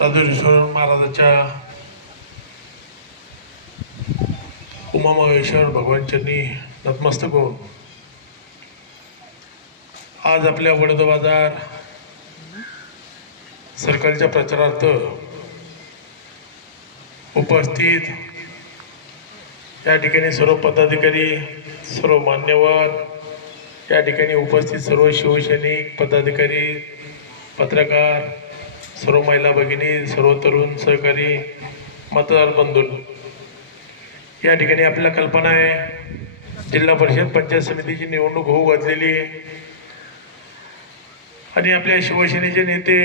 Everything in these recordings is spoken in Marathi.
राजेश्वर महाराजाच्या उमामहेश्वर भगवान चरणी नतमस्तक हो आज आपल्या वडद बाजार सरकारच्या प्रचारार्थ उपस्थित. या ठिकाणी सर्व पदाधिकारी सर्व मान्यवर या ठिकाणी उपस्थित सर्व शिवसैनिक पदाधिकारी पत्रकार सर्व महिला भगिनी सर्व तरुण सहकारी मतदार बंधून या ठिकाणी आपल्याला कल्पना आहे जिल्हा परिषद पंचायत समितीची निवडणूक होऊ घातलेली आहे. आणि आपल्या शिवसेनेचे नेते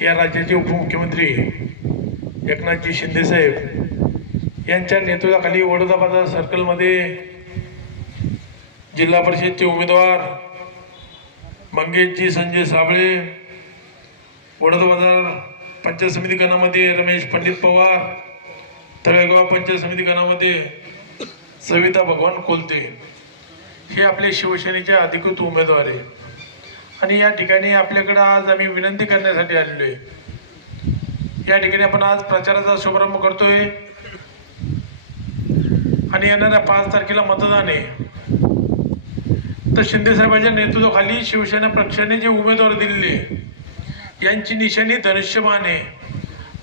या राज्याचे उपमुख्यमंत्री एकनाथजी शिंदेसाहेब यांच्या नेतृत्वाखाली वडोदा बाजार सर्कलमध्ये जिल्हा परिषदचे उमेदवार मंगेशजी संजय साबळे वडोदा बाजार पंचायत समिती गणामध्ये रमेश पंडित पवार तळेगाव पंचायत समिती गणामध्ये सविता भगवान कोलते. हे आपले शिवसेनेचे अधिकृत उमेदवार आहे. आणि या ठिकाणी आपल्याकडं आज आम्ही विनंती करण्यासाठी आलेलो आहे. या ठिकाणी आपण आज प्रचाराचा शुभारंभ करतोय. आणि येणाऱ्या पाच तारखेला मतदान आहे. तर शिंदे साहेबांच्या नेतृत्वाखाली शिवसेना पक्षाने जे उमेदवार दिलेले यांची निशाणी धनुष्यबाण आहे.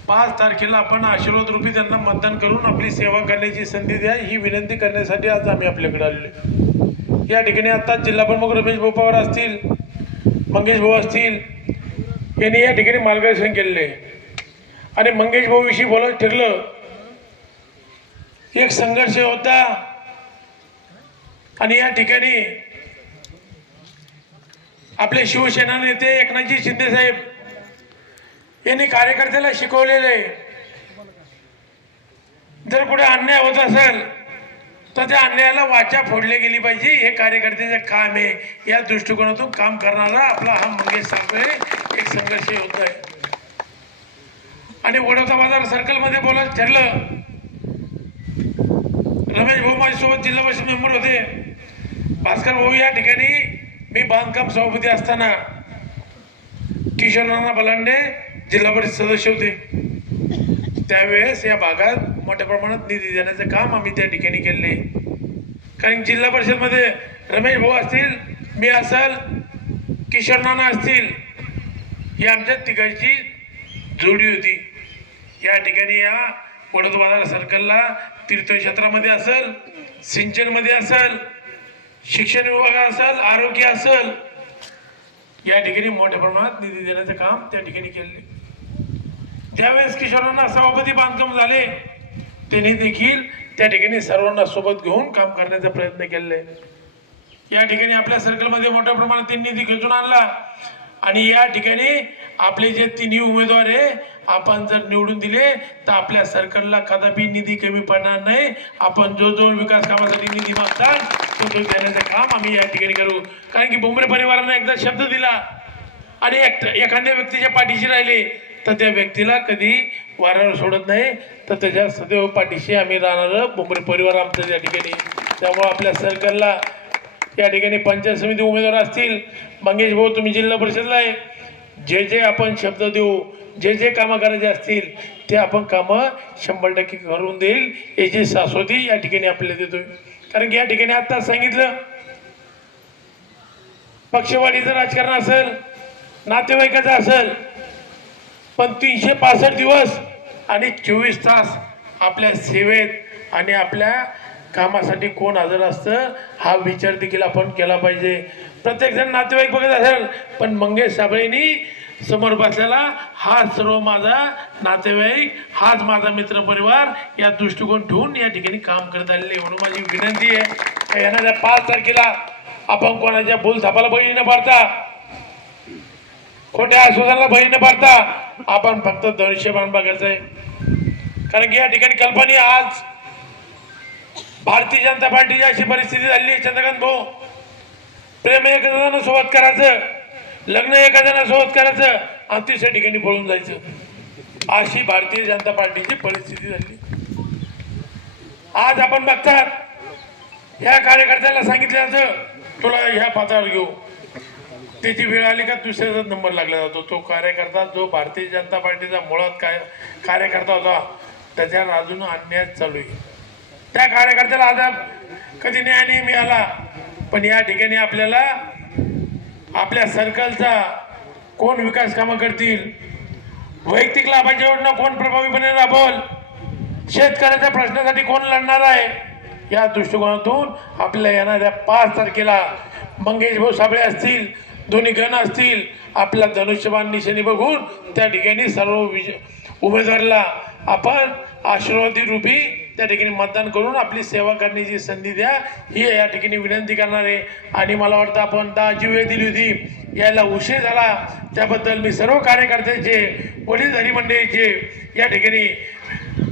पाच तारखेला आपण आशीर्वाद रूपी त्यांना मतदान करून आपली सेवा करण्याची संधी द्या ही विनंती करण्यासाठी आज आम्ही आपल्याकडे आलेलो या ठिकाणी आता जिल्हा प्रमुख रमेश भाऊ पवार असतील मंगेश भाऊ असतील यांनी या ठिकाणी मार्गदर्शन केलेले आणि मंगेश भाऊविषयी बोलायचं ठरलं एक संघर्ष होता. आणि या ठिकाणी आपले शिवसेना नेते एकनाथजी शिंदे साहेब यांनी कार्यकर्त्याला शिकवलेले आहे. जर कुठे अन्याय होत असेल तर त्या अन्यायाला वाचा फोडली गेली पाहिजे. हे कार्यकर्त्याचं काम आहे. या दृष्टिकोनातून काम करणारा आपला हा मंगेश साहेब एक संघर्ष होत आहे. आणि वडोदा बाजार सर्कलमध्ये बोलायचं ठरलं रमेश भाऊ माझ्यासोबत जिल्हा परिषद मेंबर होते. भास्कर भाऊ या ठिकाणी मी बांधकाम सभापती असताना किशोरनाना बलांडे जिल्हा परिषद सदस्य होते. त्यावेळेस या भागात मोठ्या प्रमाणात निधी देण्याचं काम आम्ही त्या ठिकाणी केले कारण जिल्हा परिषदमध्ये रमेश भाऊ असतील मी असल किशोर नाना असतील ही आमच्या तिघांची जोडी होती. या ठिकाणी या वडोद बाजार सर्कलला तीर्थक्षेत्रामध्ये असेल सिंचनमध्ये असेल शिक्षण विभाग असेल आरोग्य असेल या ठिकाणी मोठ्या प्रमाणात निधी देण्याचं काम त्या ठिकाणी केले ज्यावेळेस किशोरांना सभापती बांधकाम झाले त्यांनी देखील त्या ठिकाणी सर्वांना सोबत घेऊन काम करण्याचा प्रयत्न केले. या ठिकाणी आपल्या सर्कलमध्ये मोठ्या प्रमाणात त्यांनी निधी खेचून आणला. आणि या ठिकाणी आपले जे तिन्ही उमेदवार आहे आपण जर निवडून दिले तर आपल्या सर्कलला कदापि निधी कमी पडणार नाही. आपण जो जो विकास कामासाठी निधी मागतात तो तो देण्याचं काम आम्ही या ठिकाणी करू. कारण की बोंबरे परिवाराने एकदा शब्द दिला. आणि एक एखाद्या व्यक्तीच्या पाठीशी राहिले. तर त्या व्यक्तीला कधी वाऱ्यावर सोडत नाही. तर त्याच्या सदैव पाठीशी आम्ही राहणारं बोंबरे परिवार आमचं त्या ठिकाणी. त्यामुळं आपल्या सर्कलला या ठिकाणी पंचायत समिती उमेदवार असतील. मंगेश भाऊ तुम्ही जिल्हा परिषदला आहे. जे जे आपण शब्द देऊ जे जे कामं करायचे असतील ते आपण कामं शंभर टक्के करून देईल. याची शाश्वती या ठिकाणी आपल्याला देतोय. कारण की या ठिकाणी आत्ताच सांगितलं पक्षवाढीचं राजकारण असेल नातेवाईकाचं असेल पण तीनशे पासष्ट दिवस आणि चोवीस तास आपल्या सेवेत आणि आपल्या कामासाठी कोण हजर असतं हा विचार देखील आपण केला पाहिजे. प्रत्येकजण नातेवाईक बघत असेल पण मंगेश साबळेंनी समोर बसलेला हा सर्व माझा नातेवाईक हाच माझा मित्र परिवार या दृष्टिकोन ठेवून या ठिकाणी काम करत आलेले. म्हणून माझी विनंती आहे येणाऱ्या पाच तारखेला आपण कोणाच्या बोलथापाला बळी न पाडता खोट्या आश्वासनाला बळी न पाडता आपण फक्त धनुष्यबाण बघायचं आहे कारण की या ठिकाणी कल्पना आज भारतीय जनता पार्टीची अशी परिस्थिती झाली आहे चंद्रकांत भाऊ. प्रेम एका जणांना सोबत करायचं लग्न एका जणांसोबत करायचं आणि तिसऱ्या ठिकाणी पळून जायचं. अशी भारतीय जनता पार्टीची परिस्थिती झाली. आज आपण बघतात ह्या कार्यकर्त्याला सांगितलं तुला ह्या पात्रावर घेऊ. त्याची वेळ आली का दुसऱ्याचा नंबर लागला जातो. तो कार्यकर्ता जो भारतीय जनता पार्टीचा मुळात काय कार्यकर्ता होता त्याच्यावर अजून अन्याय चालू आहे. त्या कार्यकर्त्याला आता कधी न्याय नाही मिळाला. पण या ठिकाणी आपल्याला आपल्या सर्कलचा कोण विकास कामं करतील? वैयक्तिक लाभाची योजना कोण प्रभावीपणे राबवल? शेतकऱ्याच्या प्रश्नासाठी कोण लढणार आहे? या दृष्टिकोनातून आपल्याला येणाऱ्या पाच तारखेला मंगेश भाऊ साबळे असतील दोन्ही गण असतील आपला धनुष्यबाण निशाणी बघून त्या ठिकाणी सर्व विजय उमेदवारला आपण आशीर्वादी रूपी त्या ठिकाणी मतदान करून आपली सेवा करण्याची संधी द्या. ही या ठिकाणी विनंती करणार आहे. आणि मला वाटतं आपण दहा जी वेळ दिली होती यायला उशीर झाला. त्याबद्दल मी सर्व कार्यकर्त्यांचे वडीलधारी मंडळीचे या ठिकाणी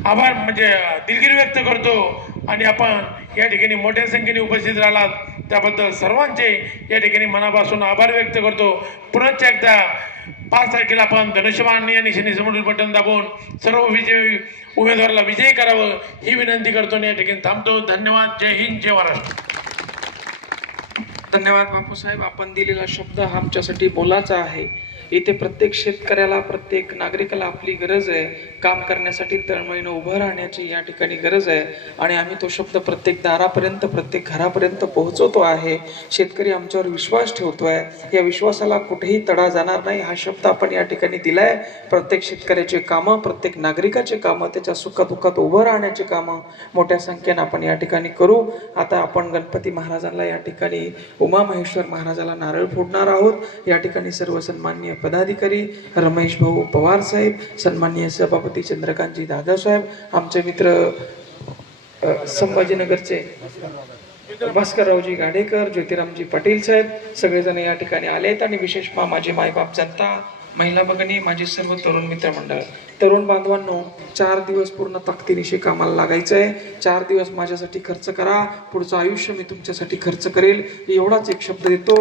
आभार म्हणजे दिलगिरी व्यक्त करतो. आणि आपण या ठिकाणी मोठ्या संख्येने उपस्थित राहिलात. त्याबद्दल सर्वांचे या ठिकाणी मनापासून आभार व्यक्त करतो. पुनश्च एकदा पाच तारखेला आपण धनुष्यबाणी आणि शनी समोरील बटन दाबून सर्व विजयी उमेदवाराला विजयी करावं ही विनंती करतो आणि या ठिकाणी थांबतो. धन्यवाद. जय हिंद जय महाराष्ट्र. धन्यवाद बापूसाहेब. आपण दिलेला शब्द हा आमच्यासाठी बोलाचा आहे. इथे प्रत्येक शेतकऱ्याला प्रत्येक नागरिकाला आपली गरज आहे. काम करण्यासाठी तळमळीनं उभं राहण्याची या ठिकाणी गरज आहे. आणि आम्ही तो शब्द प्रत्येक दारापर्यंत प्रत्येक घरापर्यंत पोहोचवतो आहे. शेतकरी आमच्यावर विश्वास ठेवतो आहे या विश्वासाला कुठेही तडा जाणार नाही. हा शब्द आपण या ठिकाणी दिलाय. प्रत्येक शेतकऱ्याचे कामं प्रत्येक नागरिकाचे कामं त्याच्या सुखदुःखात उभं राहण्याचे कामं मोठ्या संख्येनं आपण या ठिकाणी करू. आता आपण गणपती महाराजांना या ठिकाणी उमा महेश्वर महाराजाला नारळ फोडणार आहोत. या ठिकाणी सर्व सन्माननीय पदाधिकारी रमेश भाऊ पवार साहेब सन्माननीय सभापती चंद्रकांतजी दादासाहेब आमचे मित्र संभाजीनगरचे भास्कररावजी गाडेकर ज्योतिरामजी पाटील साहेब सगळेजण या ठिकाणी आले आहेत आणि विशेष मा- माझे मायबाप जनता महिला भगिनी माझे सर्व तरुण मित्रमंडळ तरुण बांधवांनो चार दिवस पूर्ण ताकदीनिशी कामाला लागायचं आहे. चार दिवस माझ्यासाठी खर्च करा पुढचं आयुष्य मी तुमच्यासाठी खर्च करेल. एवढाच एक शब्द देतो.